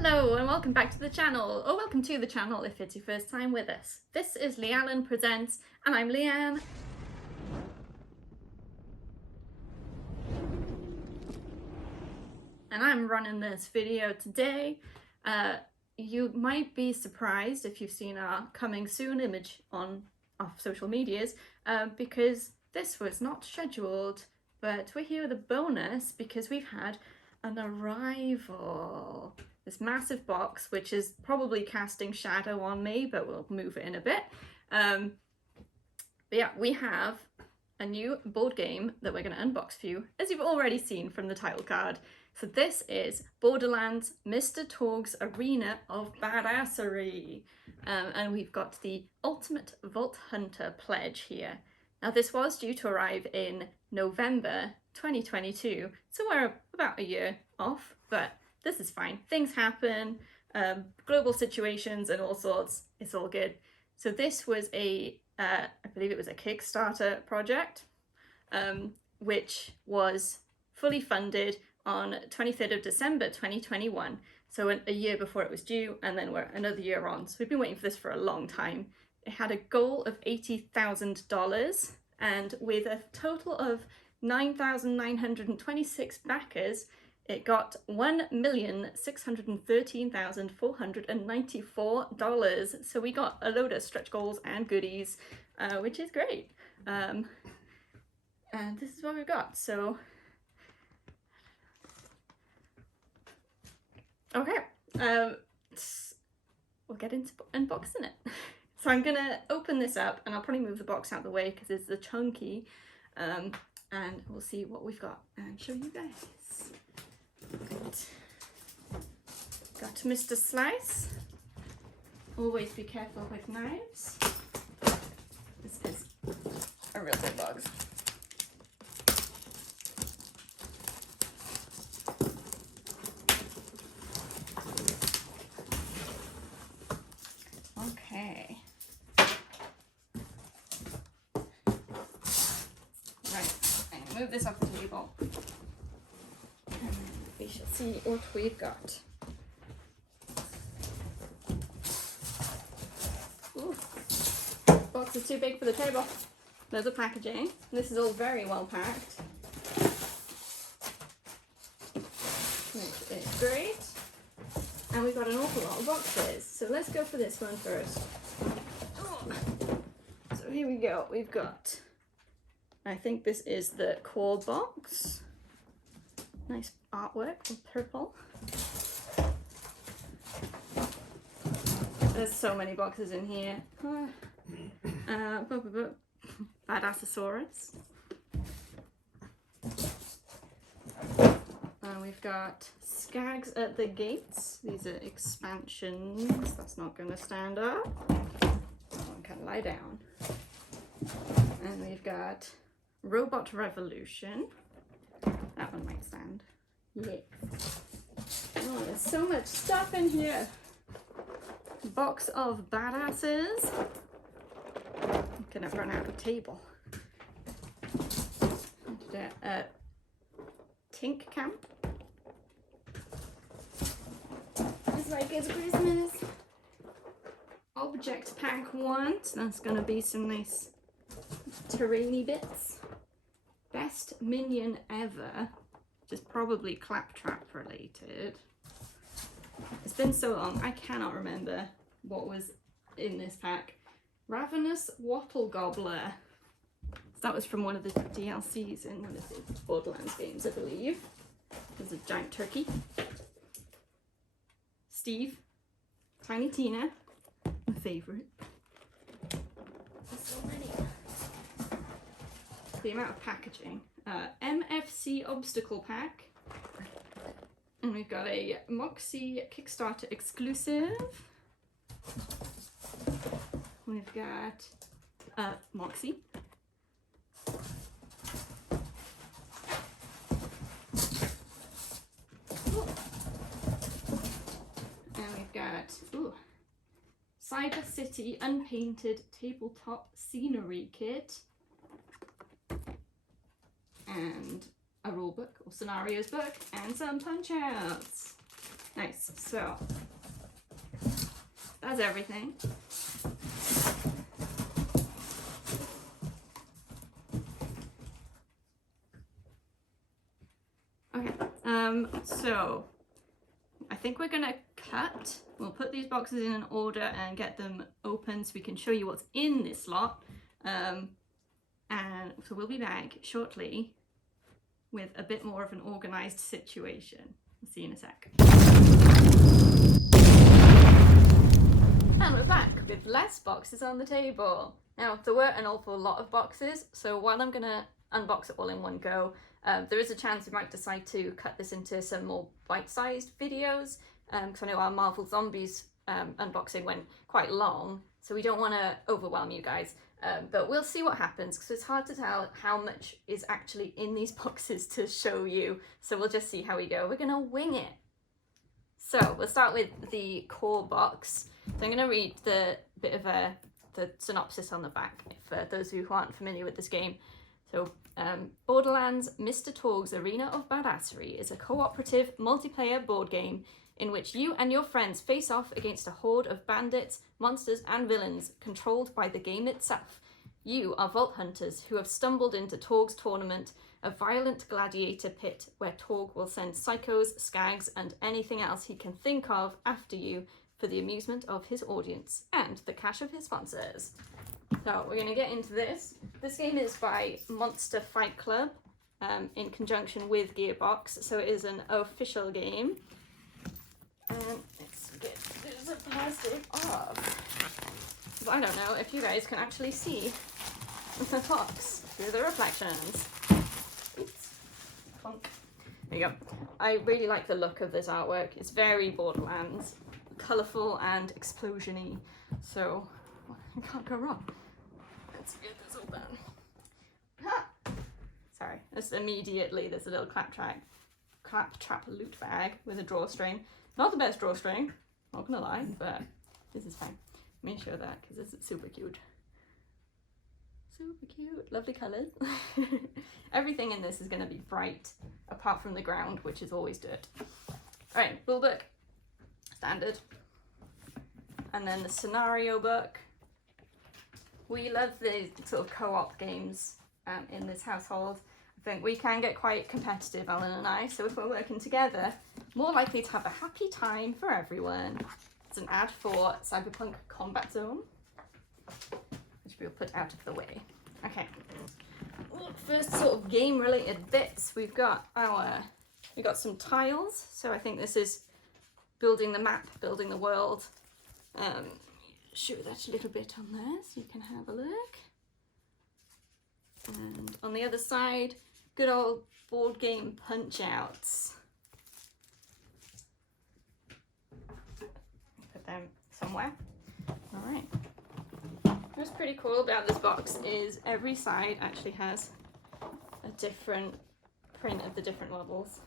Hello and welcome back to the channel, or welcome to the channel if it's your first time with us. This is Leanne Presents, and I'm Leanne. And I'm running this video today. You might be surprised if you've seen our coming soon image on our social medias, because this was not scheduled, but we're here with a bonus because we've had an arrival. This massive box, which is probably casting shadow on me, but we'll move it in a bit. But yeah, we have a new board game that we're going to unbox for you, as you've already seen from the title card. So this is Borderlands Mr. Torgue's Arena of Badassery. And we've got the Ultimate Vault Hunter pledge here. Now this was due to arrive in November 2022, so we're about a year off, but this is fine. Things happen, global situations and all sorts, it's all good. So this was I believe it was a Kickstarter project, which was fully funded on 23rd of December 2021, so a year before it was due, and then we're another year on. So we've been waiting for this for a long time. It had a goal of $80,000, and with a total of 9,926 backers, it got $1,613,494. So we got a load of stretch goals and goodies, which is great. And this is what we've got. So, okay, we'll get into unboxing it. So I'm gonna open this up, and I'll probably move the box out of the way because it's the chunky, and we'll see what we've got and show you guys. Got Mr. Slice. Always be careful with knives. This is a real big box. Okay. Right, I'm gonna move this off the table. And we shall see what we've got. Ooh. Box is too big for the table. There's a packaging. This is all very well packed, which is great. And we've got an awful lot of boxes. So let's go for this one first. So here we go. We've got, I think this is the core box. Nice artwork with purple. There's so many boxes in here. Badassery. We've got Skags at the Gates. These are expansions. That's not going to stand up. That one can lie down. And we've got Robot Revolution. That one might stand. Yeah. Oh, there's so much stuff in here. Box of badasses. I'm gonna run out of table. Tink Camp. It's like it's Christmas. Object Pack 1. So that's gonna be some nice terrainy bits. Best Minion Ever, which is probably Claptrap related. It's been so long, I cannot remember what was in this pack. Ravenous Wattle Gobbler. So that was from one of the DLCs in one of the Borderlands games, I believe. There's a giant turkey. Steve. Tiny Tina. My favourite. There's so many. The amount of packaging. MFC Obstacle Pack. And we've got a Moxie Kickstarter exclusive. We've got Moxie. And we've got Cyber City Unpainted Tabletop Scenery Kit. And a rule book or scenarios book and some punch outs. Nice. So that's everything. Okay, so I think we're gonna cut. We'll put these boxes in an order and get them open so we can show you what's in this lot. And so we'll be back shortly with a bit more of an organized situation. I'll see you in a sec. And we're back with less boxes on the table. Now, there were an awful lot of boxes, so while I'm gonna unbox it all in one go, there is a chance we might decide to cut this into some more bite-sized videos, because I know our Marvel Zombies unboxing went quite long, so we don't want to overwhelm you guys. But we'll see what happens, because it's hard to tell how much is actually in these boxes to show you. So we'll just see how we go. We're going to wing it. So we'll start with the core box. So I'm going to read the bit of the synopsis on the back for those of you who aren't familiar with this game. So Borderlands Mr. Torgue's Arena of Badassery is a cooperative multiplayer board game in which you and your friends face off against a horde of bandits, monsters and villains controlled by the game itself. You are vault hunters who have stumbled into Torgue's tournament, a violent gladiator pit where Torgue will send psychos, skags and anything else he can think of after you for the amusement of his audience and the cash of his sponsors. So we're going to get into this. This game is by Monster Fight Club in conjunction with Gearbox, so it is an official game. Let's get the plastic off. But I don't know if you guys can actually see the box through the reflections. Oops. Clunk. There you go. I really like the look of this artwork. It's very Borderlands, colourful and explosion-y, so I can't go wrong. Let's get this open. Ha! Sorry, just immediately there's a little claptrap loot bag with a drawstring. Not the best drawstring, not gonna lie, but this is fine. Let me show that because it's super cute. Super cute, lovely colours. Everything in this is gonna be bright, apart from the ground, which is always dirt. All right, rule book, standard. And then the scenario book. We love the sort of co-op games in this household. I think we can get quite competitive, Alan and I, so if we're working together, more likely to have a happy time for everyone. It's an ad for Cyberpunk Combat Zone, which we'll put out of the way. Okay, first sort of game related bits, we've got some tiles, so I think this is building the map, building the world. Show that a little bit on there so you can have a look. And on the other side, good old board game punch outs. Put them somewhere. All right. What's pretty cool about this box is every side actually has a different print of the different models,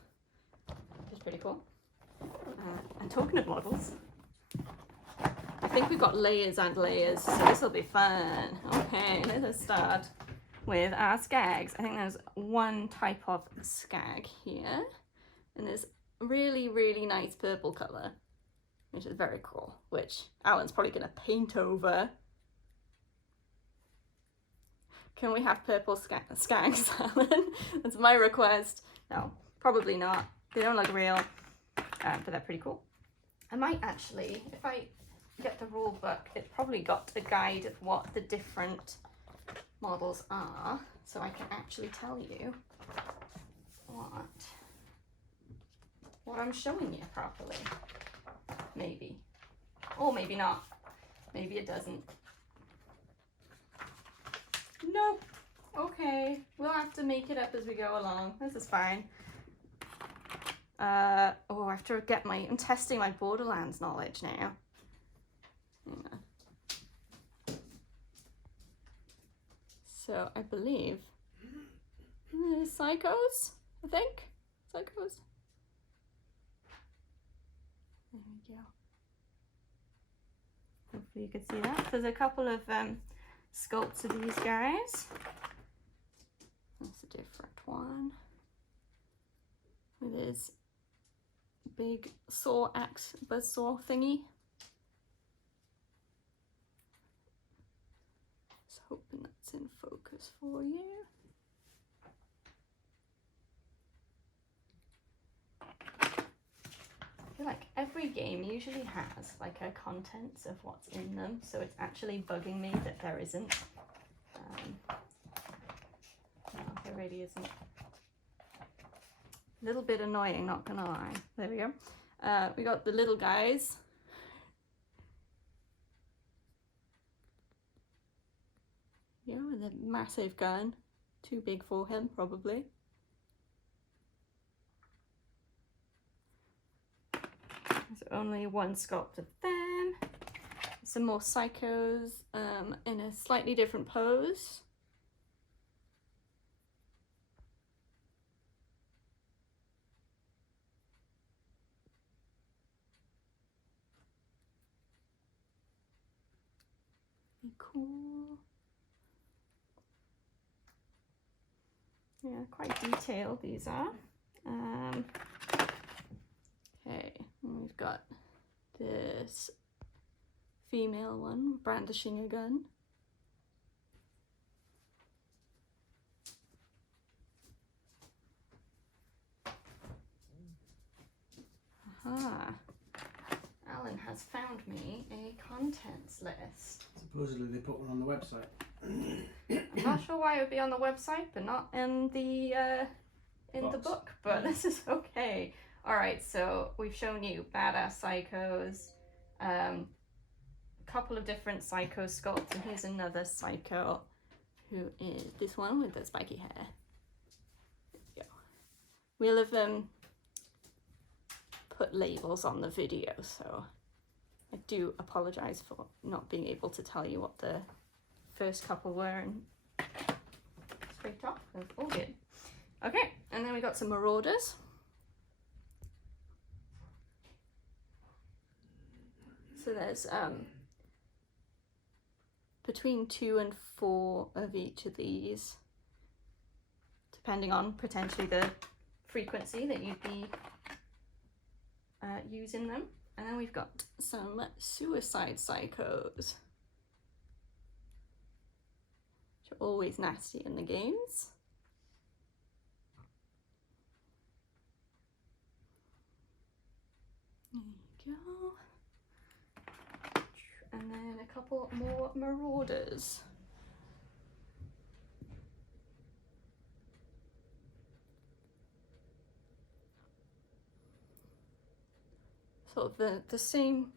which is pretty cool. And talking of models, I think we've got layers and layers, so this will be fun. Okay, let's start with our skags. I think there's one type of skag here, and there's a really, really nice purple colour, which is very cool, which Alan's probably going to paint over. Can we have purple skags, Alan? That's my request. No, probably not. They don't look real, but they're pretty cool. I might actually, if I get the rule book, it probably got a guide of what the different models are, so I can actually tell you what I'm showing you properly. Maybe. Or maybe not. Maybe it doesn't. Nope. Okay. We'll have to make it up as we go along. This is fine. I have to get I'm testing my Borderlands knowledge now. Yeah. So I believe psychos, I think. Psychos. There we go. Hopefully you can see that. There's a couple of sculpts of these guys. That's a different one. With his big saw axe, buzzsaw thingy. Just hoping that's in focus for you. I feel like every game usually has like a contents of what's in them, so it's actually bugging me that there isn't. No, there really isn't. A little bit annoying, not gonna lie. There we go. We got the little guys. Yeah, with a massive gun. Too big for him, probably. There's only one sculpt of them. Some more psychos in a slightly different pose. Cool. Yeah, quite detailed these are. Okay, and we've got this female one brandishing a gun. Aha. Alan has found me a contents list. Supposedly they put one on the website. I'm not sure why it would be on the website, but not in the book. But this is okay. All right, so we've shown you badass psychos, a couple of different psycho sculpts, and here's another psycho, who is this one with the spiky hair. There we go. We'll have put labels on the video, so I do apologize for not being able to tell you what the first couple were and straight off. That's all good. Okay, and then we got some marauders. So there's between 2 and 4 of each of these, depending on potentially the frequency that you'd be using them. And then we've got some suicide psychos, which are always nasty in the games. There you go. And then a couple more marauders. Sort of the same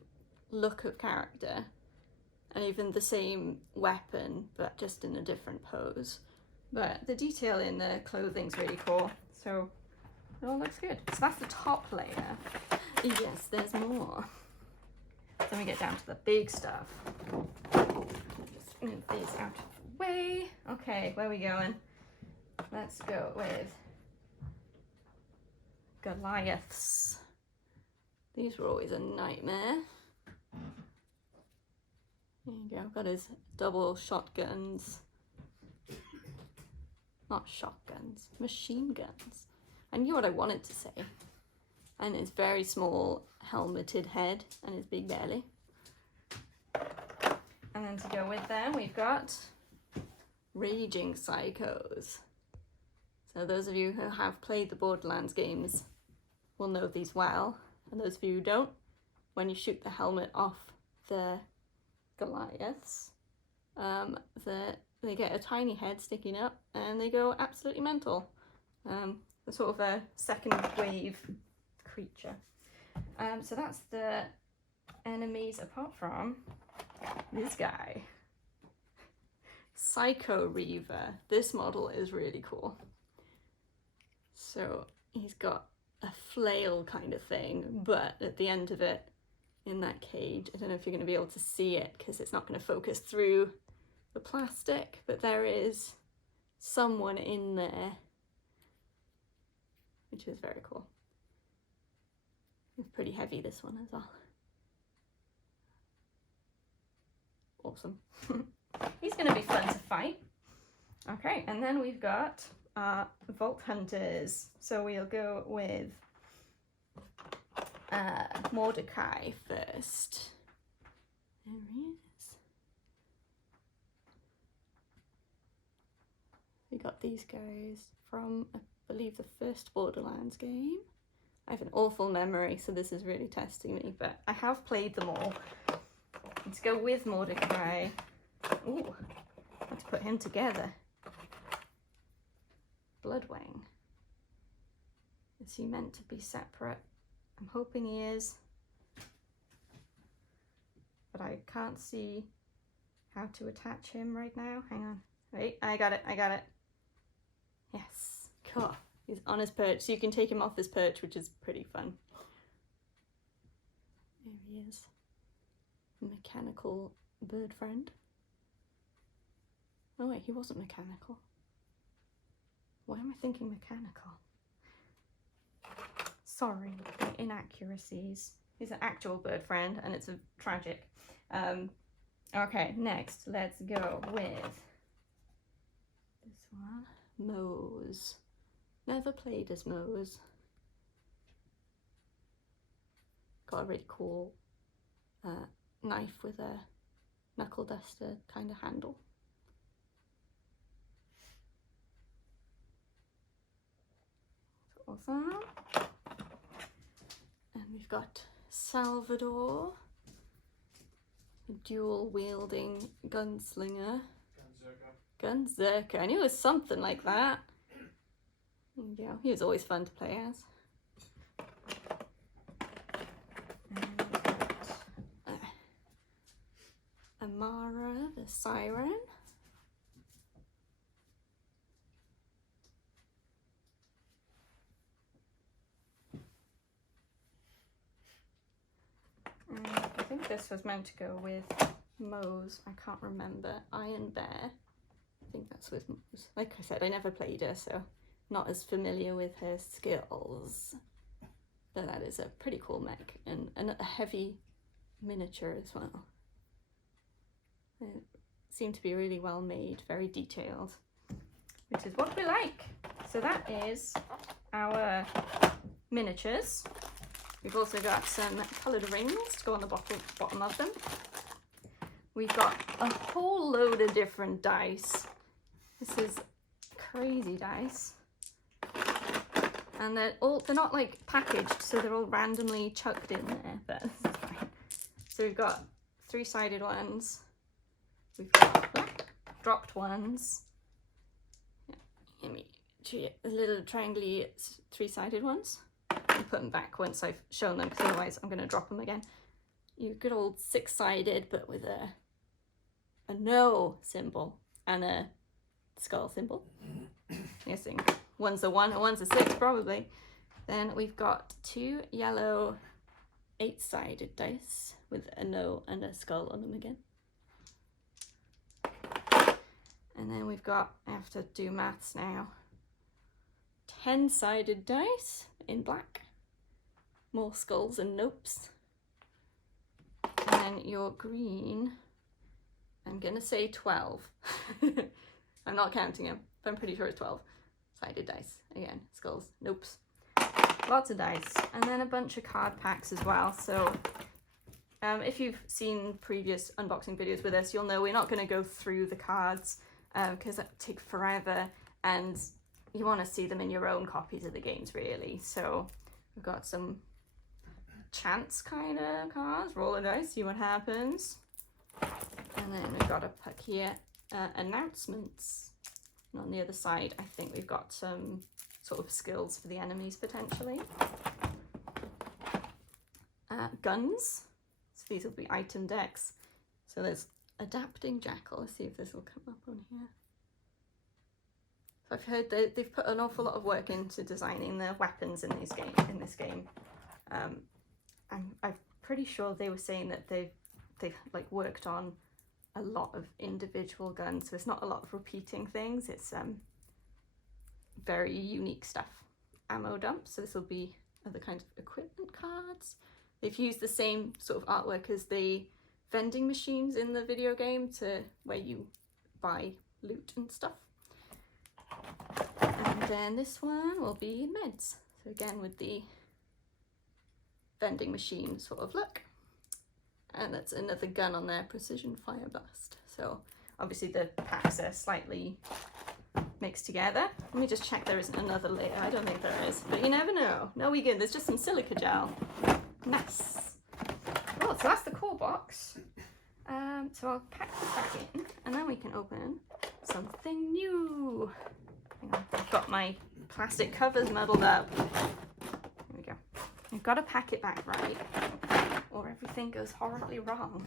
look of character, and even the same weapon, but just in a different pose. But the detail in the clothing's really cool, so it all looks good. So that's the top layer. Yes, there's more. Then we get down to the big stuff. Just move these out of the way. Okay, where are we going? Let's go with Goliaths. These were always a nightmare. There you go, got his double shotguns. Not shotguns, machine guns. I knew what I wanted to say. And his very small helmeted head and his big belly. And then to go with them, we've got Raging Psychos. So those of you who have played the Borderlands games will know these well. And those of you who don't, when you shoot the helmet off the Goliaths, they get a tiny head sticking up and they go absolutely mental. They're sort of a second wave creature. So that's the enemies, apart from this guy. Psycho Reaver. This model is really cool. So he's got a flail kind of thing, but at the end of it, in that cage, I don't know if you're going to be able to see it because it's not going to focus through the plastic, but there is someone in there, which is very cool. It's pretty heavy, this one as well. Awesome. He's going to be fun to fight. Okay, and then we've got Vault Hunters. So we'll go with Mordecai first. There he is. We got these guys from, I believe, the first Borderlands game. I have an awful memory, so this is really testing me, but I have played them all. Let's go with Mordecai. Ooh, let's put him together. Bloodwing. Is he meant to be separate? I'm hoping he is. But I can't see how to attach him right now. Hang on. Wait, I got it. Yes, cool. He's on his perch, so you can take him off his perch, which is pretty fun. There he is. Mechanical bird friend. Oh wait, he wasn't mechanical. Why am I thinking mechanical? Sorry, the inaccuracies. He's an actual bird friend, and it's a tragic. Okay, next, let's go with this one. Mose. Never played as Mose. Got a really cool knife with a knuckle duster kind of handle. Awesome. And we've got Salvador, a dual wielding gunslinger. Gunzerker. I knew it was something like that. There you go. He was always fun to play as. And we've got Amara, the siren. And I think this was meant to go with Mose. I can't remember. Iron Bear. I think that's with Mose. Like I said, I never played her, so not as familiar with her skills. But that is a pretty cool mech, and a heavy miniature as well. It seemed to be really well made, very detailed, which is what we like. So that is our miniatures. We've also got some coloured rings to go on the bottom of them. We've got a whole load of different dice. This is crazy dice. And they're not like packaged, so they're all randomly chucked in there, but that's fine. So we've got 3-sided ones. We've got dropped ones. Yeah, little triangly 3-sided ones. I'll put them back once I've shown them, because otherwise I'm going to drop them again. You good old 6-sided, but with a no symbol and a skull symbol. Guessing one's a 1 and one's a 6 probably. Then we've got 2 yellow 8-sided dice with a no and a skull on them again. And then we've got, I have to do maths now, 10-sided dice in black. More skulls and nopes. And then your green, I'm gonna say 12. I'm not counting them, but I'm pretty sure it's 12-sided dice. Again, skulls, nopes. Lots of dice. And then a bunch of card packs as well. So if you've seen previous unboxing videos with us, you'll know we're not gonna go through the cards because that would take forever, and you wanna see them in your own copies of the games really. So we've got some chance kind of cards, roll a dice, see what happens. And then we've got a pack here, announcements. And on the other side, I think we've got some sort of skills for the enemies potentially. Guns, so these will be item decks. So there's adapting jackal. Let's see if this will come up on here. So I've heard that they've put an awful lot of work into designing the weapons in this game. I'm pretty sure they were saying that they've like worked on a lot of individual guns, so it's not a lot of repeating things. It's very unique stuff. Ammo dump, so this will be other kinds of equipment cards. They've used the same sort of artwork as the vending machines in the video game, to where you buy loot and stuff. And then this one will be meds. So again with the vending machine sort of look. And that's another gun on there, precision fire blast. So obviously the packs are slightly mixed together. Let me just check there isn't another layer. I don't think there is, but you never know. No, we good. There's just some silica gel. Nice. Oh, so that's the core box. So I'll pack this back in, and then we can open something new. Hang on, I've got my plastic covers muddled up. Here we go. You've got to pack it back right, or everything goes horribly wrong.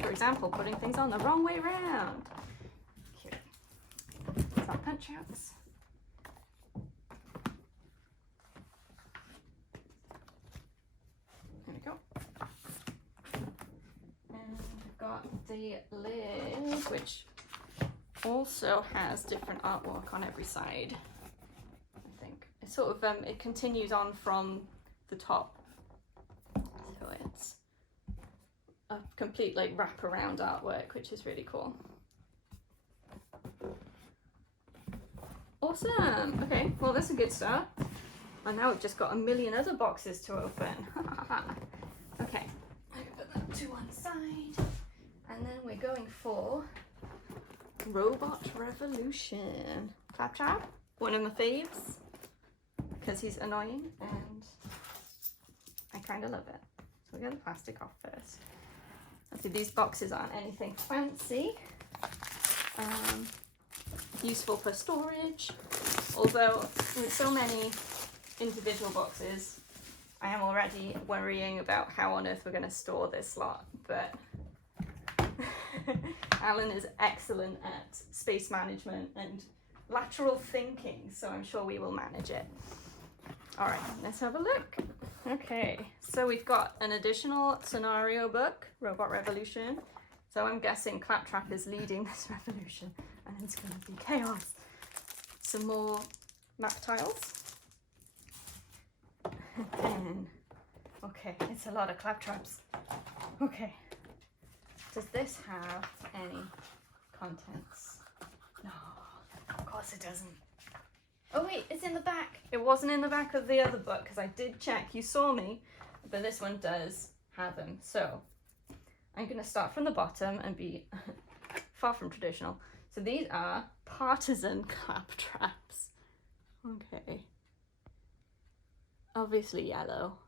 For example, putting things on the wrong way round. Here. These are punch outs. There we go. And we've got the lid, which also has different artwork on every side. I think it's sort of it continues on from the top, so it's a complete like wraparound artwork, which is really cool. Awesome. Okay, well that's a good start. And now we've just got a million other boxes to open. Okay, I can put that to one side, and then we're going for Robot Revolution. Claptrap, one of my faves, because he's annoying and I kind of love it. So we get the plastic off first. Obviously these boxes aren't anything fancy. Useful for storage, although with so many individual boxes I am already worrying about how on earth we're going to store this lot, but Alan is excellent at space management and lateral thinking, so I'm sure we will manage it. Alright, let's have a look. Okay, so we've got an additional scenario book, Robot Revolution. So I'm guessing Claptrap is leading this revolution and it's going to be chaos. Some more map tiles. And okay, it's a lot of Claptraps. Okay. Does this have any contents? No, of course it doesn't. Oh wait, it's in the back. It wasn't in the back of the other book because I did check. You saw me, but this one does have them. So I'm going to start from the bottom and be far from traditional. So these are partisan Claptraps. Okay. Obviously yellow.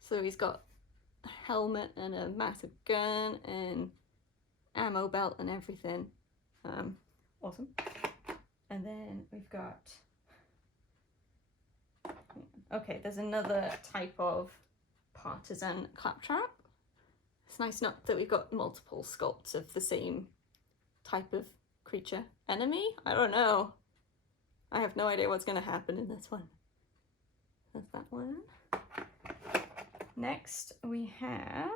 So he's got a helmet and a massive gun and ammo belt and everything. Awesome. And then we've got, okay, there's another type of partisan Claptrap. It's nice not that we've got multiple sculpts of the same type of creature. Enemy? I don't know. I have no idea what's going to happen in this one. There's that one. Next we have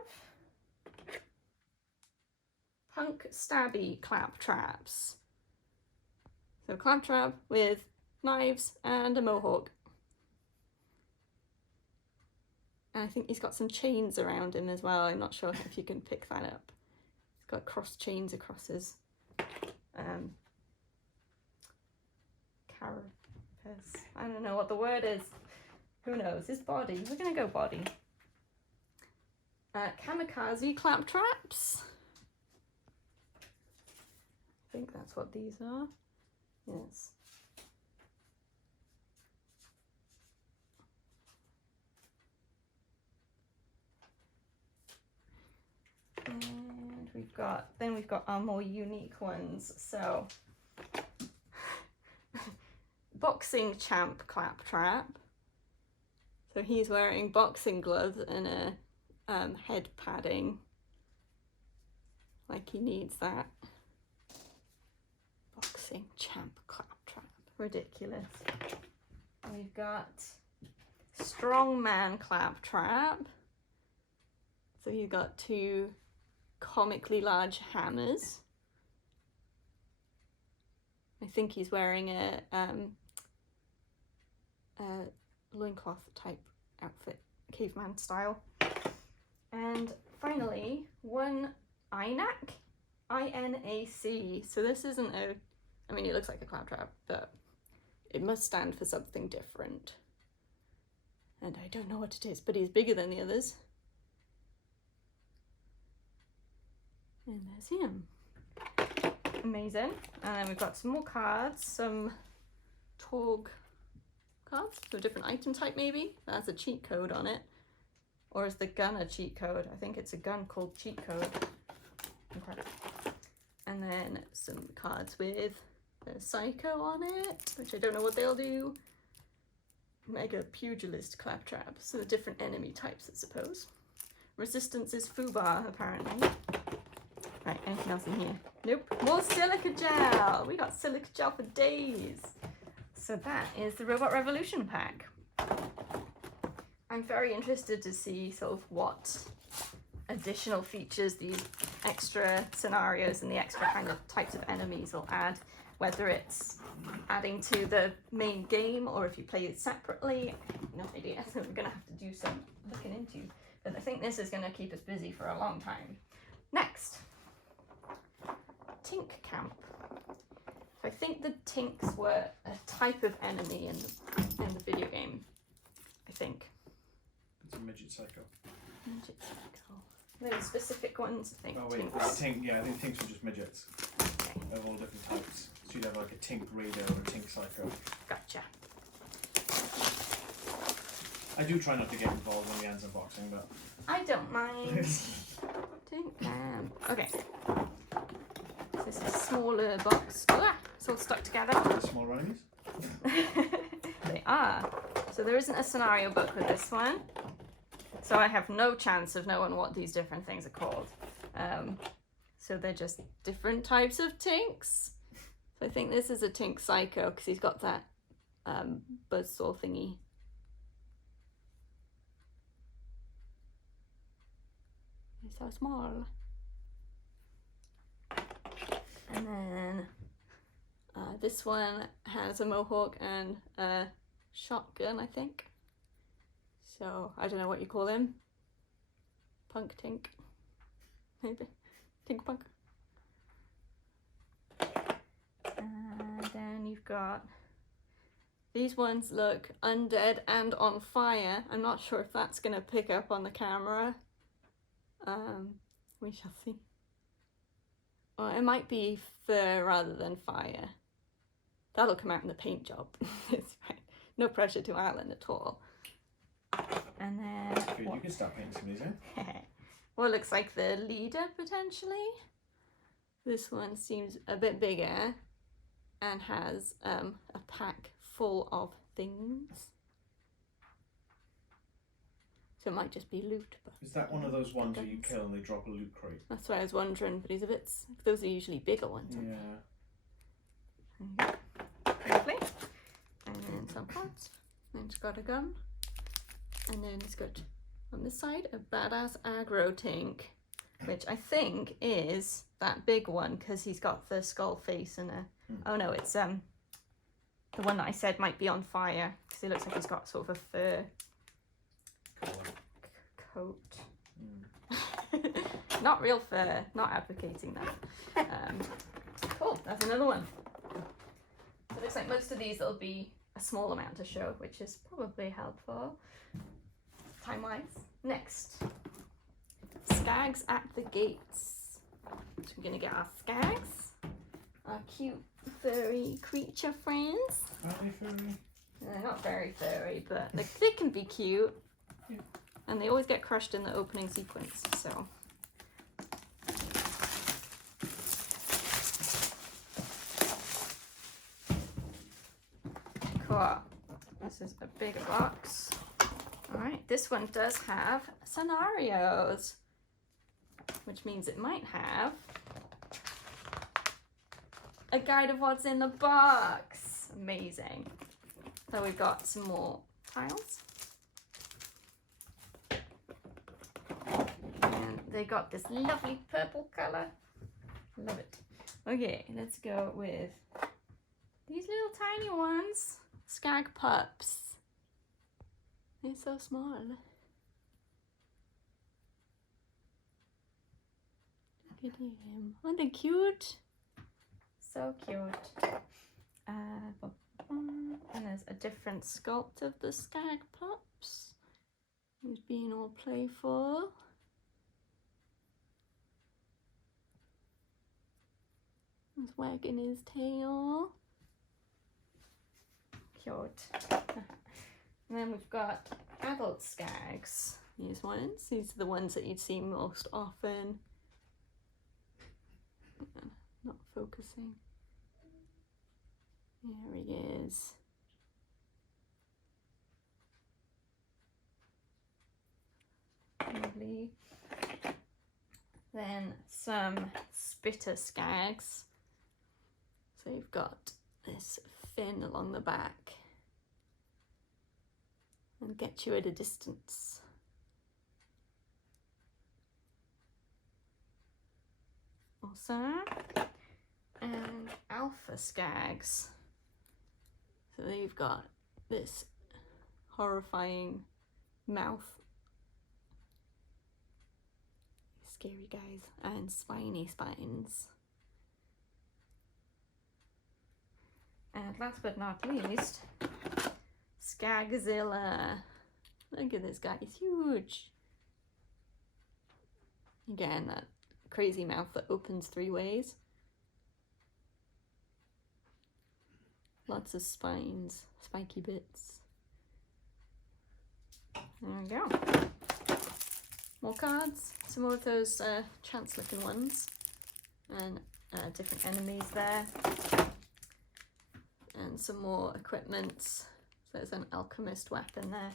Punk Stabby Claptraps. So Claptrap with knives and a mohawk. And I think he's got some chains around him as well. I'm not sure if you can pick that up. He's got cross chains across his carapace. I don't know what the word is. Who knows? His body. We're going to go body. Kamikaze Claptraps. I think that's what these are. Yes. And we've got our more unique ones. So boxing champ Claptrap. So he's wearing boxing gloves and a head padding, like he needs that. Boxing champ Claptrap. Ridiculous. We've got strongman Claptrap. So he's got two comically large hammers. I think he's wearing a loincloth type outfit, caveman style. And finally, one INAC, I-N-A-C. So this isn't I mean, it looks like a Claptrap, but it must stand for something different. And I don't know what it is, but he's bigger than the others. And there's him. Amazing. And then we've got some more cards, some Torgue cards, so a different item type maybe. That's a cheat code on it. Or is the gun a cheat code? I think it's a gun called cheat code. Okay. And then some cards with the Psycho on it, which I don't know what they'll do. Mega Pugilist Claptrap, so the different enemy types, I suppose. Resistance is Fubar, apparently. Right, anything else in here? Nope. More silica gel! We got silica gel for days! So that is the Robot Revolution pack. I'm very interested to see sort of what additional features these extra scenarios and the extra kind of types of enemies will add, whether it's adding to the main game or if you play it separately. No idea, so we're gonna have to do some looking into, but I think this is gonna keep us busy for a long time. Next, Tink Camp. I think the Tinks were a type of enemy in the video game, I think. It's a midget psycho. Midget Psycho. There were specific ones, I think. Oh wait, Tinks. yeah, I think Tinks were just midgets. Okay. Of all different types. So you'd have like a Tink Raider or a Tink Psycho. Gotcha. I do try not to get involved when Jan's unboxing, but... I don't mind. Tink Camp. Okay. This is a smaller box. Oh, it's all stuck together. Small enemies? They are. So there isn't a scenario book with this one. So I have no chance of knowing what these different things are called. So they're just different types of Tinks. So I think this is a Tink Psycho because he's got that buzzsaw thingy. He's so small. And then this one has a mohawk and a shotgun, I think. So I don't know what you call him. Punk Tink. Maybe. Tink Punk. And then you've got these ones look undead and on fire. I'm not sure if that's gonna pick up on the camera. We shall see. Or it might be fur rather than fire. That'll come out in the paint job. It's fine. No pressure to Alan at all. And then Good, you can start painting some of these in. what looks like the leader potentially. This one seems a bit bigger and has a pack full of things. So it might just be loot. But Is that one of those ones where you kill and they drop a loot crate? that's what I was wondering, but he's a bit. Those are usually bigger ones. Yeah. Lovely. And then some cards. And it's got a gun. And then it's got on this side a badass aggro Tink, which I think is that big one because he's got the skull face and a. Oh no, it's the one that I said might be on fire because it looks like he's got sort of a fur coat. Not real fur. Not advocating that. Cool. That's another one. So it looks like most of these will be a small amount to show, which is probably helpful time-wise. Next, Skags at the Gates. So we're gonna get our Skags, our cute furry creature friends. Are they furry? They're not very furry, but they can be cute. Yeah. And they always get crushed in the opening sequence, so. Cool. This is a bigger box. Alright, this one does have scenarios, which means it might have a guide of what's in the box. Amazing. So we've got some more tiles. And they got this lovely purple color. Love it. Okay, let's go with these little tiny ones. Skag pups. They're so small. Look at him. Aren't they cute? So cute. And there's a different sculpt of the Skag pups. Oops. He's being all playful. He's wagging his tail. Cute. And then we've got adult skags. These ones. These are the ones that you'd see most often. Not focusing. There he is. Lovely. Then some spitter skags. So you've got this fin along the back and get you at a distance. Awesome. And alpha skags. So they've got this horrifying mouth. Scary guys. And spiny spines. And last but not least, Skagzilla. Look at this guy, he's huge. Again, that crazy mouth that opens 3 ways. Lots of spines, spiky bits. There we go. More cards, some more of those chance looking ones. And different enemies there. And some more equipment. So there's an alchemist weapon there.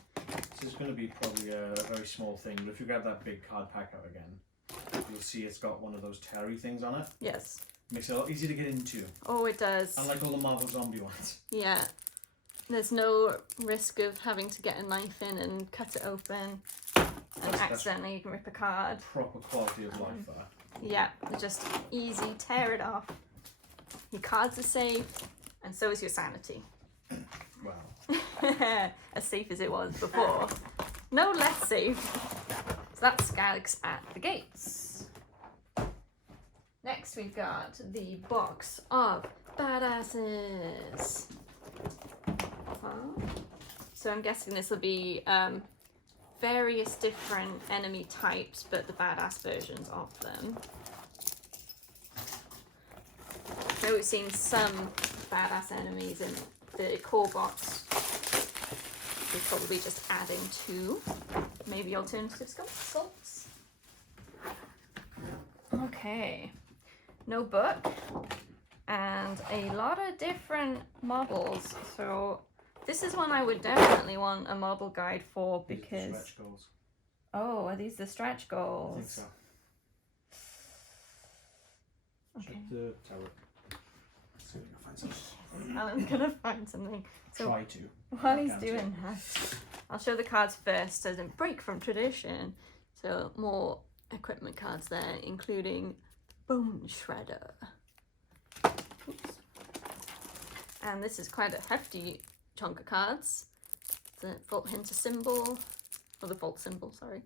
This is going to be probably a very small thing, but if you grab that big card pack out again, you'll see it's got one of those terry things on it. Yes. Makes it a lot easier to get into. Oh, it does. Unlike all the Marvel Zombie ones. Yeah. There's no risk of having to get a knife in and cut it open and accidentally rip a card. Proper quality of life there. Yeah, just easy, tear it off. Your cards are safe, and so is your sanity. Wow. As safe as it was before. No less safe. So that's Skags at the gates. Next we've got the box of badasses. So I'm guessing this will be various different enemy types, but the badass versions of them. So we've seen some badass enemies in the core box. We're probably just adding 2, maybe alternative sculpts. Okay, no book and a lot of different models. So this is one I would definitely want a model guide for because. These are stretch goals. Oh, are these the stretch goals? I think so. Okay. Check the tower. See if we can find something. Alan's gonna find something. So Try to. while he's Can't doing that, I'll show the cards first as a break from tradition. So more equipment cards there, including Bone Shredder. Oops. And this is quite a hefty chunk of cards. The Vault Hinter symbol, or the Vault symbol, sorry.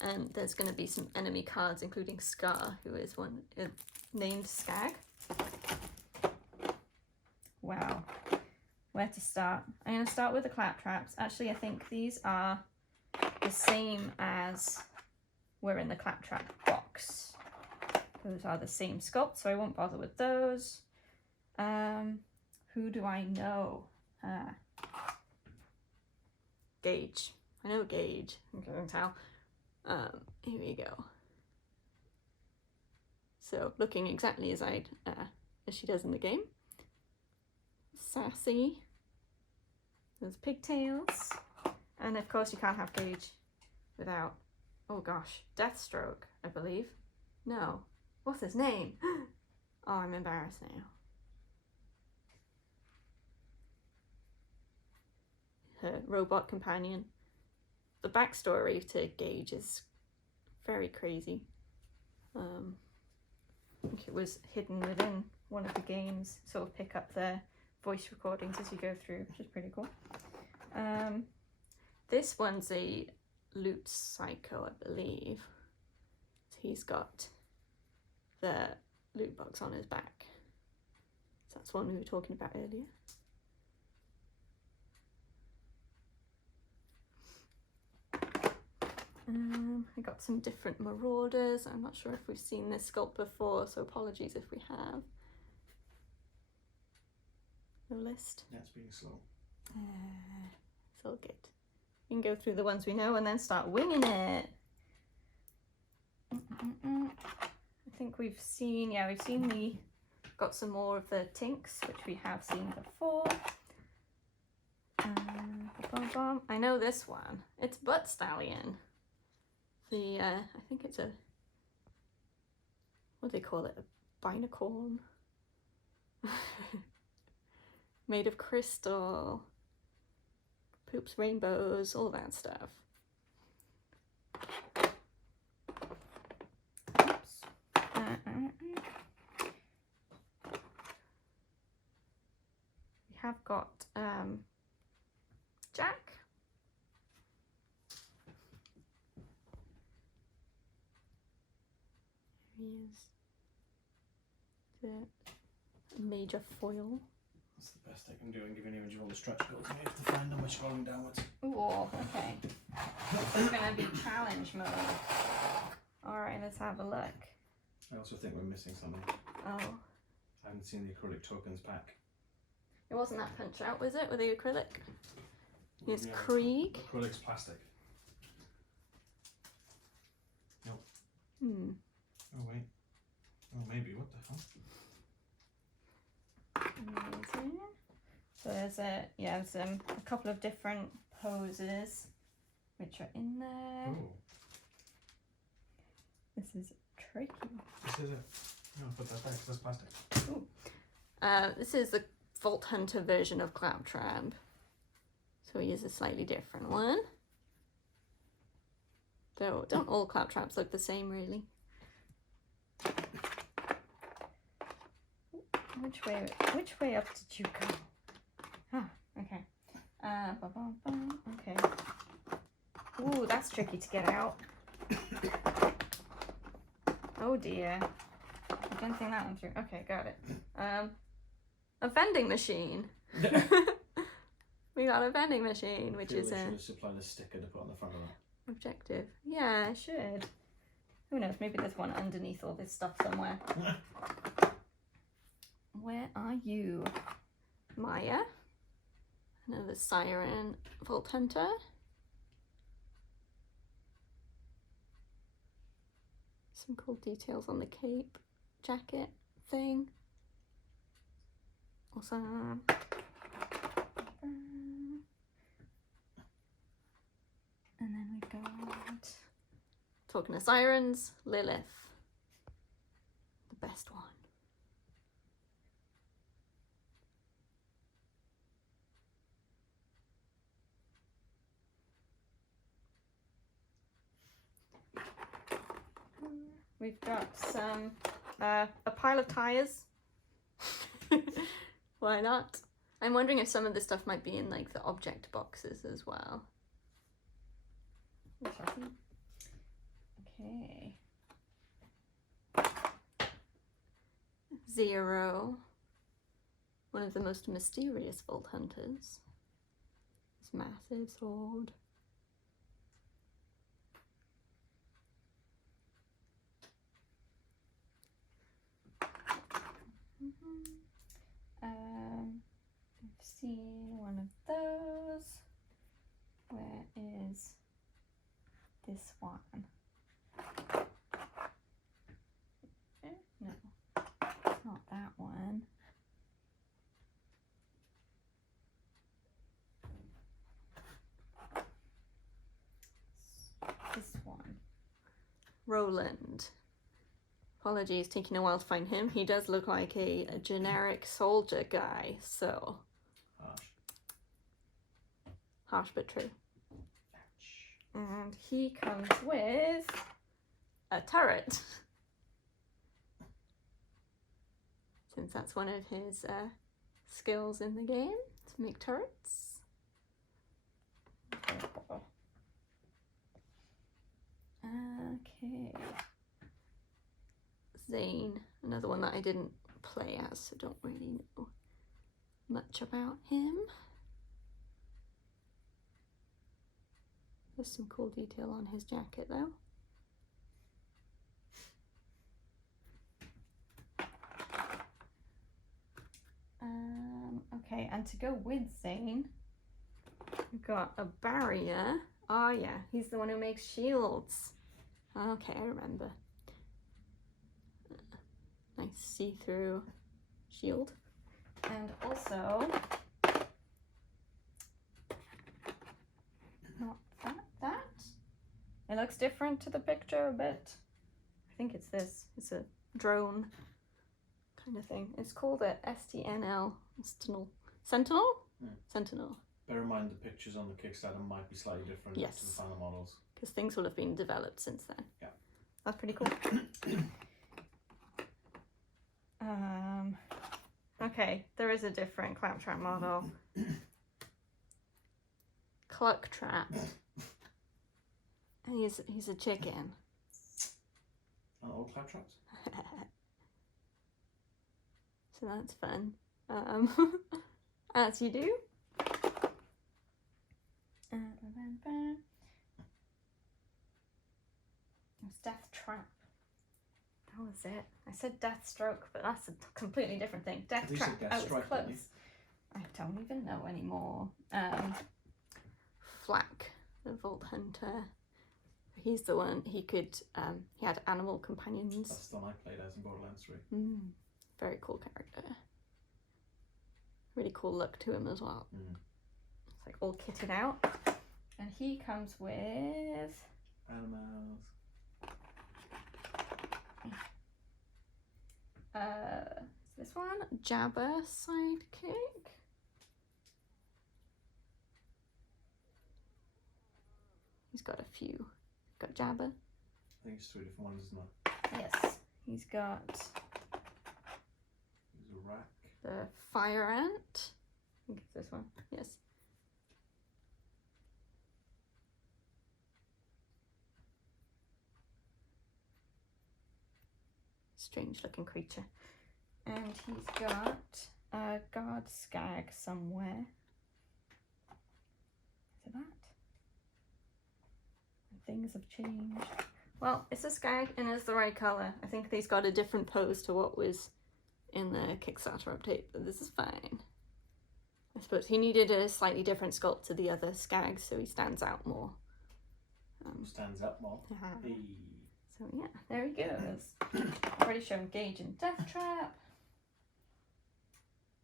And there's going to be some enemy cards, including Scar, who is one named Skag. Wow. Where to start? I'm going to start with the claptraps. Actually, I think these are the same as were in the claptrap box. Those are the same sculpt, so I won't bother with those. Who do I know? Gage. I know Gage. I can tell. Here we go. So looking exactly as she does in the game. Sassy. There's pigtails. And of course you can't have Gage without, oh gosh, Deathstroke, I believe. No. What's his name? Oh, I'm embarrassed now. Her robot companion. The backstory to Gage is very crazy. I think it was hidden within one of the games, sort of pick up their voice recordings as you go through, which is pretty cool. This one's a loot psycho, I believe. He's got the loot box on his back. So that's one we were talking about earlier. I got some different marauders. I'm not sure if we've seen this sculpt before, so apologies if we have. No list. That's being slow. It's all good. We can go through the ones we know and then start winging it. I think we've seen got some more of the tinks, which we have seen before. I know this one. It's Butt Stallion. I think it's a, what do they call it? A binacorn. Made of crystal. Poops rainbows, all that stuff. Oops. We have got Jack. Here he is. The major foil. That's the best I can do and give an image of all the stretch goals. And you have to find them by scrolling downwards. Ooh, okay. It's gonna be challenge mode. Alright, let's have a look. I also think we're missing something. Oh. I haven't seen the acrylic tokens pack. It wasn't that punch out, was it? With the acrylic? Here's Yeah, Krieg. Acrylic's plastic. No. Oh wait. Oh maybe, what the hell? Amazing. So there's a couple of different poses which are in there. Oh. This is tricky. This is it. No, put that back, that's plastic. Ooh. This is the Vault Hunter version of Claptrap. So he is a slightly different one. Though don't all Claptraps look the same really? Which way up did you go? Ah, okay. Okay. Ooh, that's tricky to get out. Oh dear. I didn't think that one through. Okay, got it. A vending machine. We got a vending machine, which is a... should have supplied a sticker to put on the front of that. Objective. Yeah, I should. Who knows, maybe there's one underneath all this stuff somewhere. Where are you? Maya. Another Siren Vault Hunter. Some cool details on the cape, jacket thing. Awesome. And then we've got, talking to Sirens, Lilith. The best one. We've got some, a pile of tires. Why not? I'm wondering if some of this stuff might be in like the object boxes as well. Okay. Zero. One of the most mysterious Vault Hunters. This massive sword. I've seen one of those. Where is this one? No, it's not that one. This one. Roland. Apologies, taking a while to find him. He does look like a generic soldier guy, so. Harsh. Harsh but true. And he comes with a turret. Since that's one of his skills in the game, to make turrets. Okay. Zane, another one that I didn't play as, so don't really know much about him. There's some cool detail on his jacket though. Okay, and to go with Zane, we've got a barrier. Oh yeah, he's the one who makes shields. Okay, I remember. Nice see-through shield. And also, not that. It looks different to the picture a bit. I think it's this. It's a drone kind of thing. It's called a STNL. Sentinel? Sentinel. Bear in mind the pictures on the Kickstarter might be slightly different to the final models. Because things will have been developed since then. Yeah. That's pretty cool. Okay, there is a different Claptrap model. Clucktrap. And he's a chicken. Old Claptraps? So that's fun. As you do. It's Death Trap. That was it. I said Death Stroke, but that's a completely different thing. Death Trap. I was close. I don't even know anymore. Flack, the Vault Hunter. He's the one. He had animal companions. That's the one I played as in Borderlands 3. Very cool character. Really cool look to him as well. It's like all kitted out. And he comes with animals. This one, Jabba sidekick. He's got a few. Got Jabba. I think it's 3 different ones, isn't it? Yes. He's got There's a rack. the fire ant. I think it's this one. Yes. Strange looking creature. And he's got a guard skag somewhere. Is it that? Things have changed. Well, it's a skag and it's the right colour. I think they's got a different pose to what was in the Kickstarter update, but this is fine. I suppose he needed a slightly different sculpt to the other skags, so he stands out more. Stands up more. Hey. So yeah, there he goes. I've already shown Gage and Death Trap.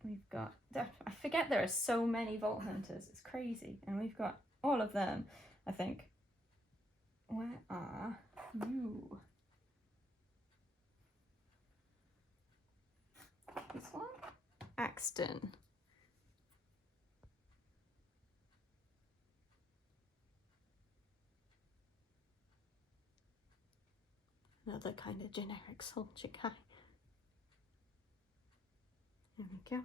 We've got I forget there are so many Vault Hunters. It's crazy. And we've got all of them, I think. Where are you? This one? Axton. Another kind of generic soldier guy. There we go.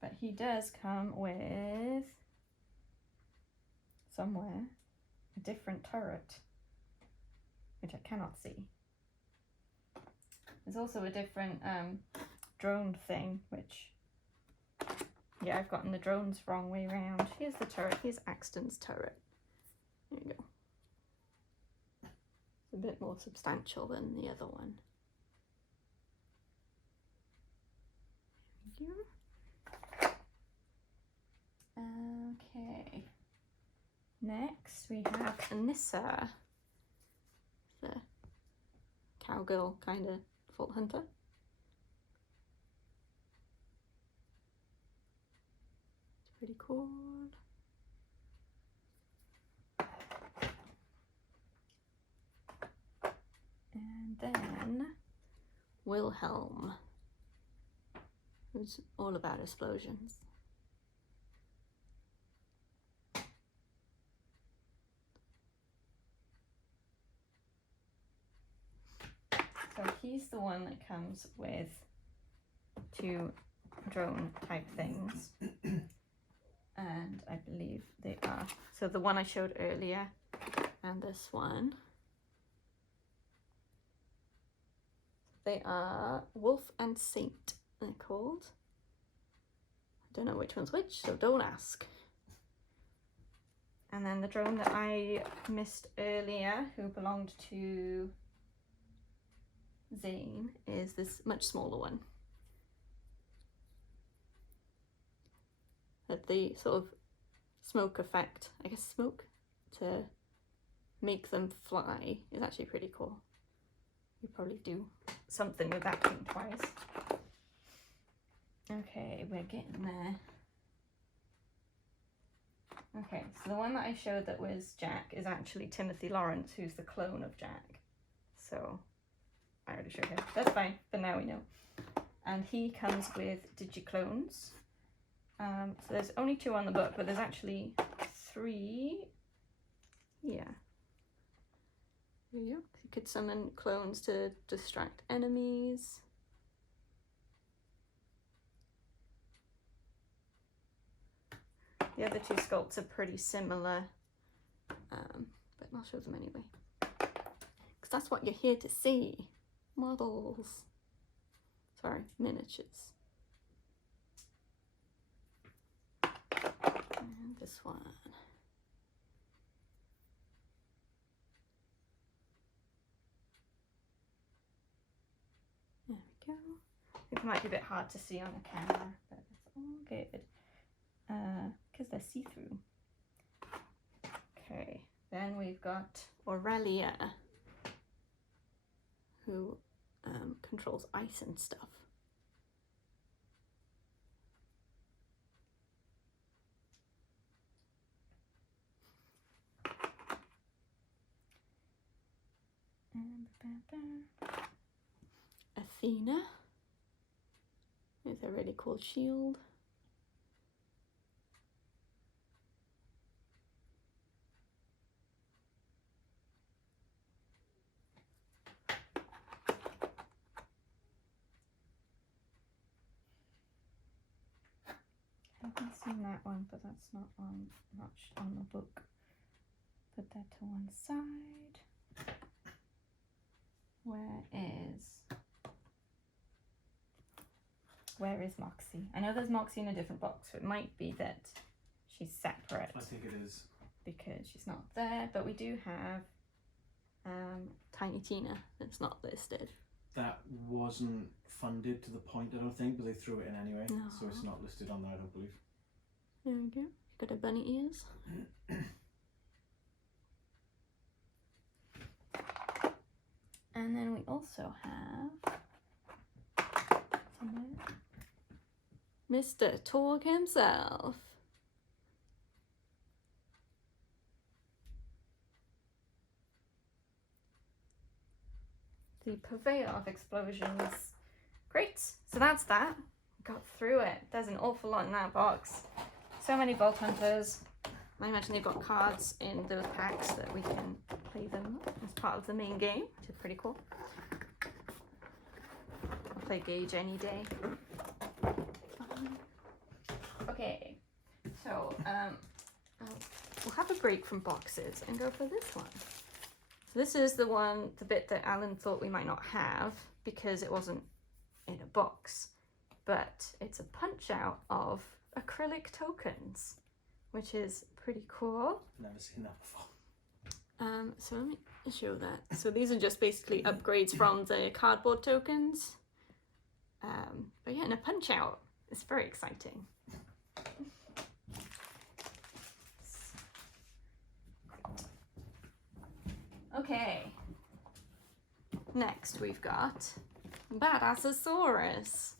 But he does come with somewhere a different turret, which I cannot see. There's also a different drone thing, which, yeah, I've gotten the drones wrong way around. Here's the turret. Here's Axton's turret. There you go. It's a bit more substantial than the other one. There you go. Okay. Next we have Anissa, the cowgirl kind of Vault Hunter. It's pretty cool. And then Wilhelm, who's all about explosions. So he's the one that comes with 2 drone type things. And I believe they are, so the one I showed earlier and this one, they are Wolf and Saint, they're called. I don't know which one's which, so don't ask. And then the drone that I missed earlier, who belonged to Zane, is this much smaller one. But the sort of smoke effect, I guess smoke, to make them fly is actually pretty cool. You probably do something with that paint twice. Okay, we're getting there. Okay, so the one that I showed that was Jack is actually Timothy Lawrence, who's the clone of Jack. So I already showed him. That's fine, but now we know. And he comes with digiclones. So there's only 2 on the book, but there's actually 3. Yeah. There you go. You could summon clones to distract enemies. The other 2 sculpts are pretty similar, but I'll show them anyway. Because that's what you're here to see. Models. Sorry, miniatures. And this one. There we go. I think it might be a bit hard to see on the camera, but it's all good. Because they're see-through. Okay, then we've got Aurelia, who controls ice and stuff. Athena with a really cool shield. I haven't seen that one, but that's not much on the book. Put that to one side. Where is Moxie? I know there's Moxie in a different box, so it might be that she's separate. I think it is. Because she's not there, but we do have Tiny Tina that's not listed. That wasn't funded to the point, I don't think, but they threw it in anyway, No. so it's not listed on there, I don't believe. There we go. Got her bunny ears. And then we also have Mr. Torgue himself. The Purveyor of Explosions. Great, so that's that. Got through it. There's an awful lot in that box. So many Vault Hunters. I imagine they've got cards in those packs that we can play them as part of the main game, which is pretty cool. I'll play Gauge any day. Okay, so we'll have a break from boxes and go for this one. So this is the bit that Alan thought we might not have because it wasn't in a box, but it's a punch out of acrylic tokens, which is pretty cool. Never seen that before. So let me show that. So these are just basically upgrades from the cardboard tokens. But yeah, and a punch out. It's very exciting. Okay. Next we've got Badassery. So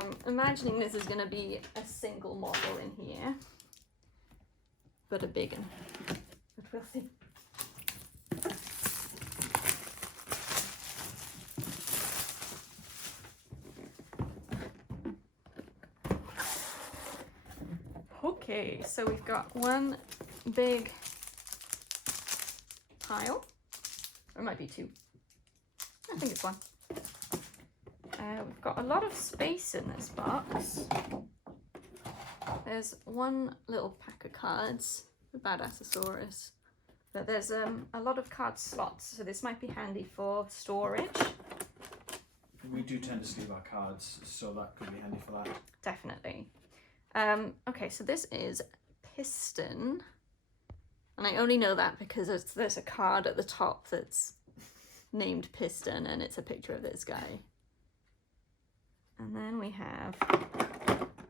I'm imagining this is going to be a single model in here, but a big one. But we'll see. Okay, so we've got one big pile, or it might be 2. I think it's 1. We've got a lot of space in this box. There's one little pack of cards for Badassery, but there's a lot of card slots, so this might be handy for storage. We do tend to sleeve our cards, so that could be handy for that. Definitely. Okay, so this is Piston, And I only know that because there's a card at the top that's named Piston, and it's a picture of this guy. And then we have...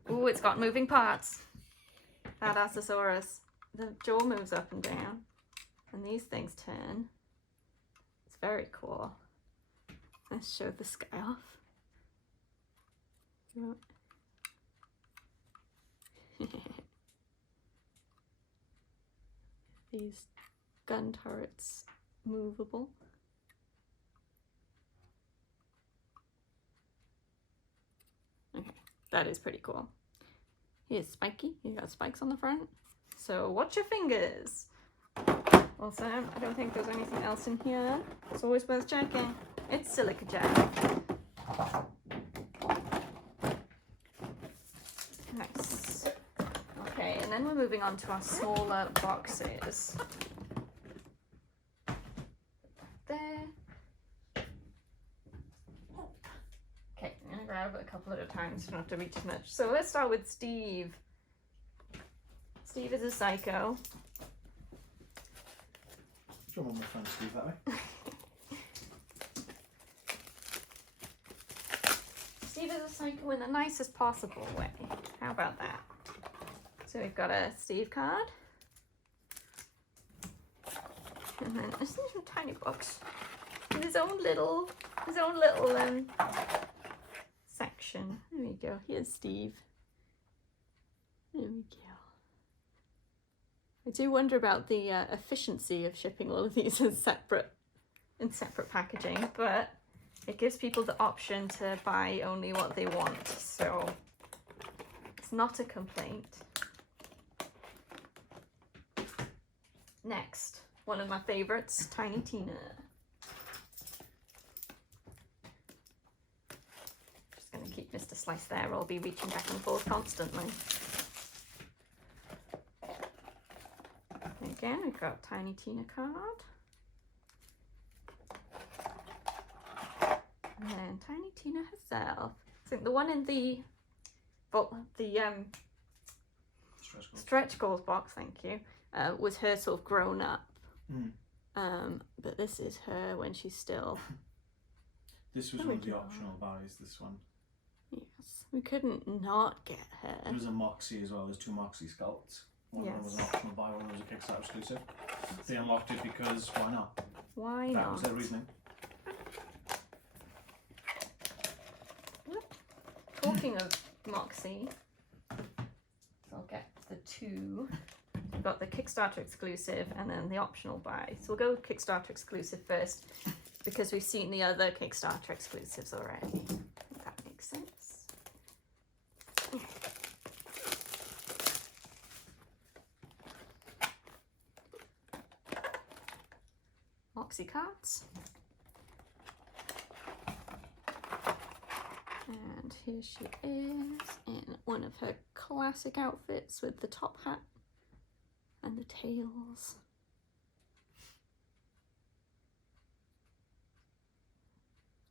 Ooh, it's got moving parts. Badassery. The jaw moves up and down. And these things turn. It's very cool. Let's show this guy off. These gun turrets movable. Okay, that is pretty cool. Here's Spiky. He's got spikes on the front. So watch your fingers. Also, I don't think there's anything else in here. It's always worth checking. It's silica gel. Nice. Okay, and then we're moving on to our smaller boxes. There. Okay, I'm gonna grab a couple at a time so you don't have to reach as much. So let's start with Steve. Steve is a psycho. Come on, my friend Steve, that way. Steve is a psycho in the nicest possible way. How about that? So we've got a Steve card. And then this is a tiny box with his own little section. There we go. Here's Steve. There we go. I do wonder about the efficiency of shipping all of these in separate packaging, but it gives people the option to buy only what they want, so it's not a complaint. Next, one of my favorites, Tiny Tina. Just going to keep Mr. Slice there, or I'll be reaching back and forth constantly. Again, we've got Tiny Tina card. And then Tiny Tina herself. I think the one in the stretch goals box, thank you, was her sort of grown up. But this is her when she's still... This was one of the optional buys, this one. Yes, we couldn't not get her. There was a Moxie as well, there's 2 Moxie sculpts. One of them was an optional buy, one was a Kickstarter exclusive. They unlocked it because why not? Why that not? That was their reasoning. Talking of Moxie, I'll get the 2. We've got the Kickstarter exclusive and then the optional buy. So we'll go with Kickstarter exclusive first because we've seen the other Kickstarter exclusives already. If that makes sense. Moxie cards. And here she is in one of her classic outfits with the top hat and the tails.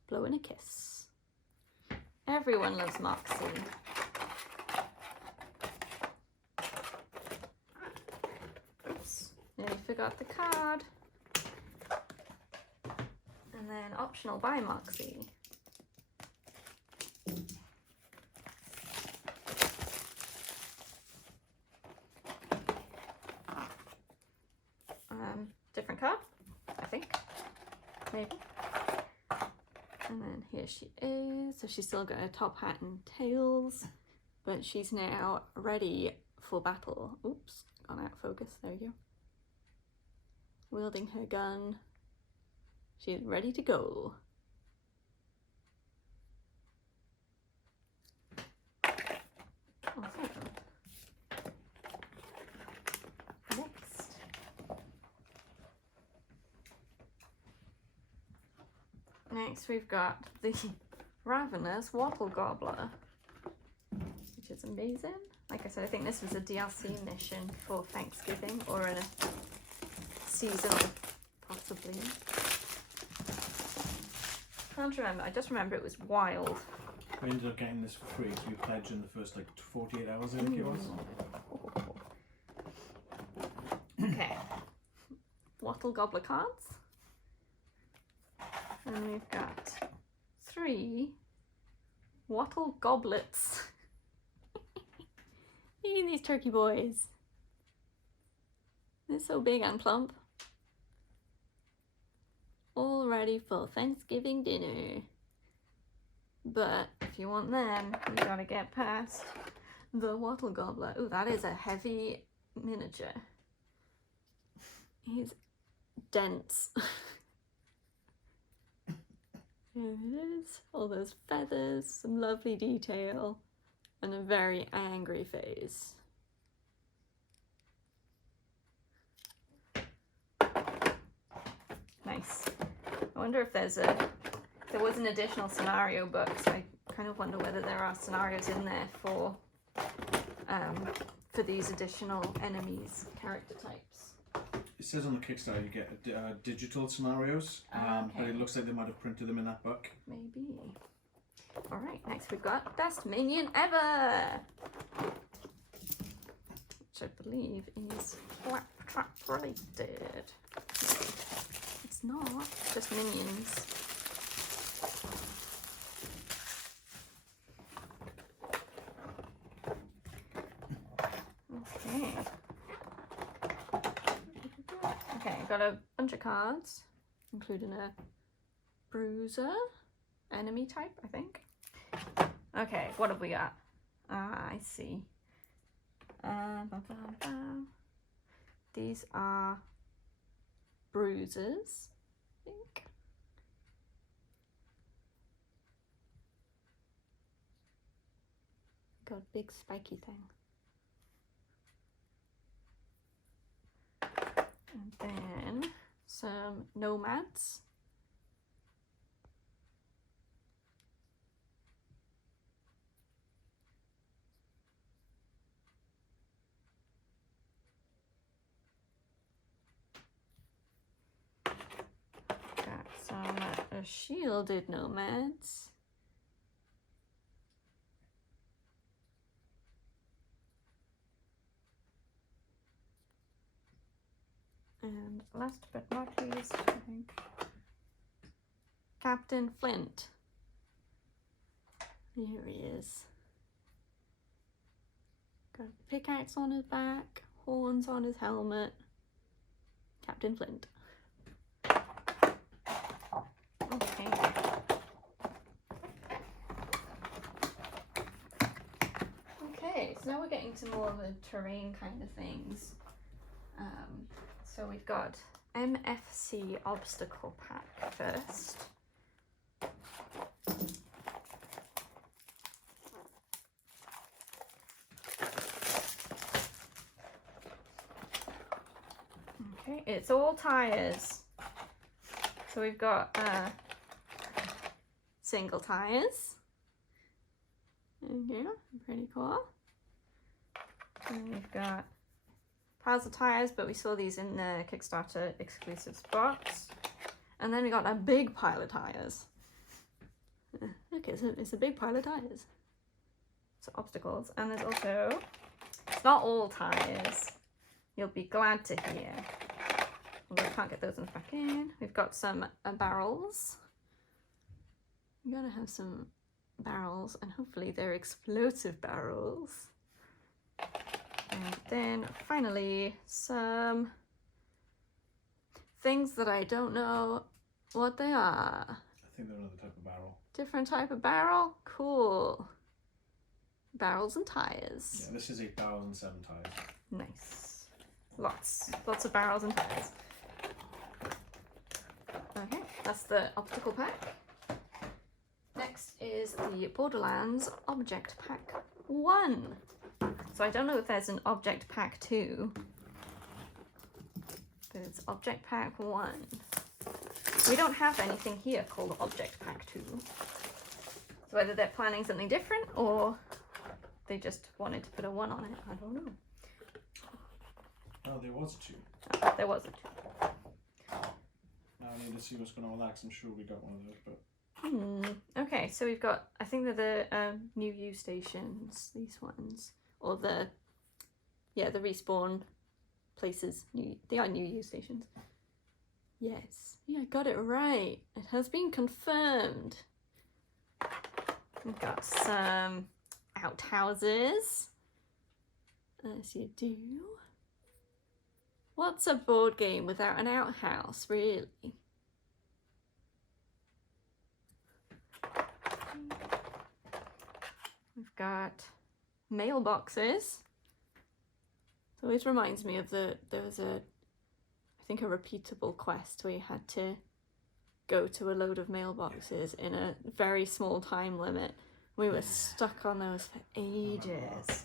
Blowing a kiss. Everyone loves Moxie. Oops, nearly forgot the card. And then optional buy Moxie. Different card, I think, maybe. And then here she is. So she's still got her top hat and tails, but she's now ready for battle. Oops, gone out of focus. There we go. Wielding her gun. She's ready to go. Awesome. Next we've got the Ravenous Wattle Gobbler, which is amazing. Like I said, I think this was a DLC mission for Thanksgiving or in a season, possibly. Can't remember, I just remember it was wild. We ended up getting this for free because we pledged in the first like 48 hours, I think it was. Okay, Wattle Gobbler cards. And we've got 3 Wattle Goblets. Look at these turkey boys. They're so big and plump. All ready for Thanksgiving dinner. But if you want them, you gotta get past the Wattle Gobbler. Ooh, that is a heavy miniature. He's dense. There it is. All those feathers, some lovely detail, and a very angry face. Nice. I wonder if there was an additional scenario book, so I kind of wonder whether there are scenarios in there for these additional enemies, character types. It says on the Kickstarter you get digital scenarios, but it looks like they might have printed them in that book. Maybe. Alright, next we've got Best Minion Ever! Which I believe is Claptrap related. It's not, just minions. Okay, got a bunch of cards, including a bruiser, enemy type, I think. Okay, what have we got? Ah, I see. These are bruisers, I think. Got a big spiky thing. And then some nomads. Got some shielded nomads. And last but not least, I think, Captain Flint. Here he is. Got a pickaxe on his back, horns on his helmet. Captain Flint. Okay. Okay, so now we're getting to more of the terrain kind of things. So we've got MFC Obstacle Pack first. Okay, it's all tires. So we've got single tires. In here, pretty cool. And we've got piles of tires, but we saw these in the Kickstarter exclusives box. And then we got a big pile of tires. Look, it's a big pile of tires. So obstacles. And there's also, it's not all tires. You'll be glad to hear. Although I can't get those ones back in. We've got some barrels. We gotta have some barrels, and hopefully they're explosive barrels. And then finally some things that I don't know what they are. I think they're another type of barrel. Different type of barrel? Cool. Barrels and tires. Yeah, this is 8 barrels and 7 tires. Nice. Lots of barrels and tires. Okay, that's the obstacle pack. Next is the Borderlands Object Pack 1. So I don't know if there's an Object Pack 2, but it's Object Pack 1. We don't have anything here called Object Pack 2. So whether they're planning something different or they just wanted to put a 1 on it, I don't know. Oh, there was 2. There was a 2. Now I need to see what's going on with that, 'cause I'm sure we got one of those, but... Okay, so we've got, I think they're the new U stations, these ones. Or the respawn places. They are new U stations. Yes, yeah, I got it right. It has been confirmed. We've got some outhouses, as you do. What's a board game without an outhouse, really? We've got mailboxes. It always reminds me of there was I think a repeatable quest where you had to go to a load of mailboxes in a very small time limit. We were stuck on those for ages.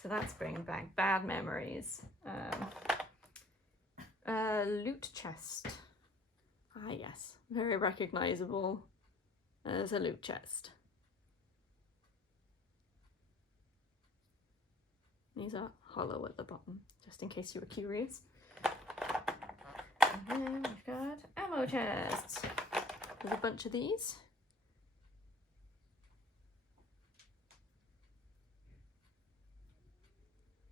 So that's bringing back bad memories. Loot chest. Ah yes, very recognizable as a loot chest. These are hollow at the bottom, just in case you were curious. And then we've got ammo chests. There's a bunch of these.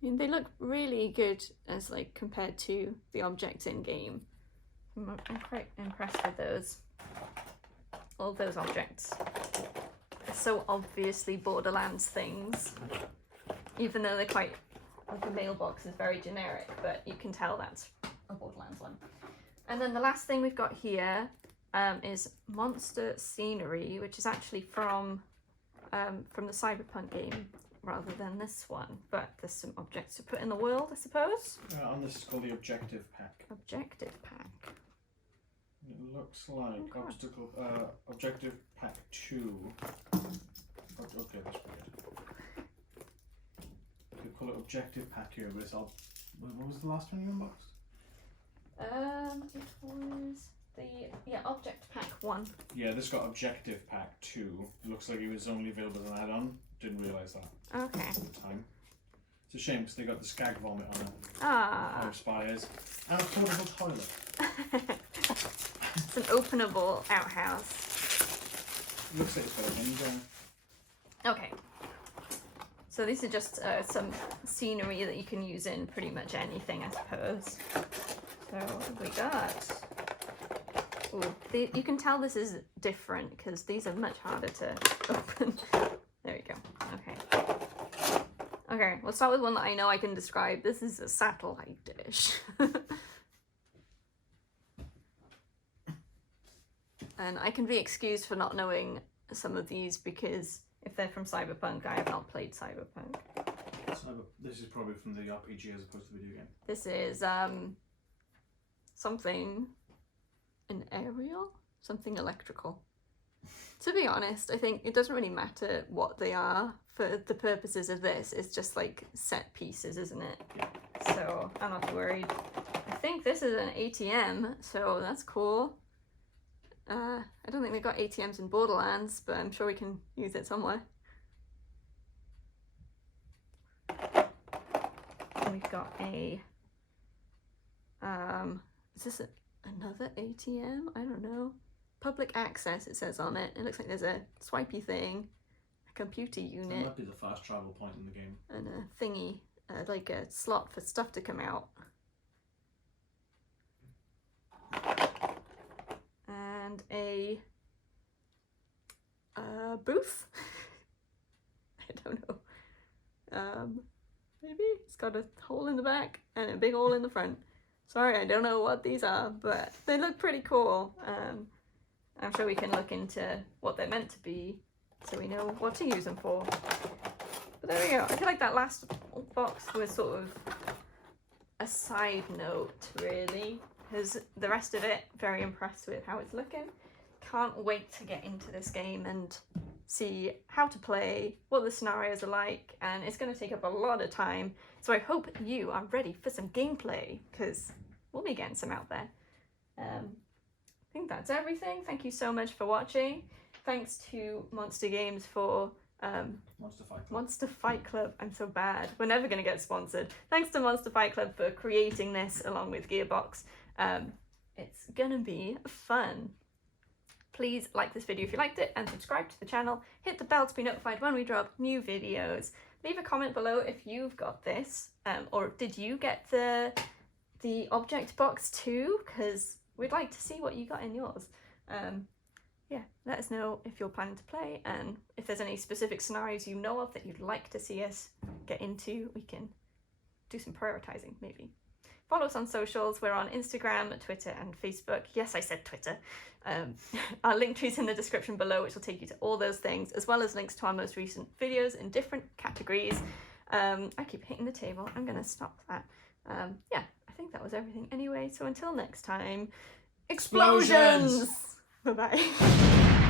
I mean, they look really good as like compared to the objects in game. I'm quite impressed with those. All those objects. They're so obviously Borderlands things. Even though they're quite, like the mailbox is very generic, but you can tell that's a Borderlands one. And then the last thing we've got here is monster scenery, which is actually from the Cyberpunk game rather than this one. But there's some objects to put in the world, I suppose. And this is called the Objective Pack. Objective Pack. It looks like Objective Pack 2. Okay, that's weird. They call it Objective Pack here, but it's all. What was the last one you unboxed? It was the Object Pack 1. Yeah, this got Objective Pack 2. Looks like it was only available as an add-on. Didn't realise that. Okay. At the time. It's a shame because they got the skag vomit on it. Ah. Fire spires. And a portable toilet. It's an openable outhouse. Looks like it's got a window. Okay. So these are just some scenery that you can use in pretty much anything, I suppose. So what have we got? Ooh, you can tell this is different because these are much harder to open. There you go. Okay. Okay, we'll start with one that I know I can describe. This is a satellite dish. And I can be excused for not knowing some of these because if they're from Cyberpunk, I have not played Cyberpunk. This is probably from the RPG as opposed to the video game. This is something, an aerial? Something electrical. To be honest, I think it doesn't really matter what they are for the purposes of this. It's just like set pieces, isn't it? So I'm not too worried. I think this is an ATM, so that's cool. I don't think they've got ATMs in Borderlands, but I'm sure we can use it somewhere. We've got a, is this another ATM? I don't know. Public access, it says on it. It looks like there's a swipey thing, a computer unit. That might be the fast travel point in the game. And a thingy, like a slot for stuff to come out. And a booth. I don't know. Maybe it's got a hole in the back and a big hole in the front. Sorry, I don't know what these are, but they look pretty cool. I'm sure we can look into what they're meant to be so we know what to use them for. But there we go. I feel like that last box was sort of a side note, really, because the rest of it, very impressed with how it's looking. Can't wait to get into this game and see how to play, what the scenarios are like, and it's going to take up a lot of time. So I hope you are ready for some gameplay, because we'll be getting some out there. I think that's everything. Thank you so much for watching. Thanks to Monster Games for Monster Fight Club. I'm so bad. We're never going to get sponsored. Thanks to Monster Fight Club for creating this along with Gearbox. It's gonna be fun. Please like this video if you liked it and subscribe to the channel. Hit the bell to be notified when we drop new videos. Leave a comment below if you've got this, or did you get the object box too? Because we'd like to see what you got in yours. Yeah, let us know if you're planning to play, and if there's any specific scenarios you know of that you'd like to see us get into, we can do some prioritizing maybe. Follow us on socials. We're on Instagram, Twitter, and Facebook. Yes, I said Twitter. Our link tree's in the description below, which will take you to all those things, as well as links to our most recent videos in different categories. I keep hitting the table. I'm going to stop that. Yeah, I think that was everything anyway. So until next time, explosions! Bye-bye.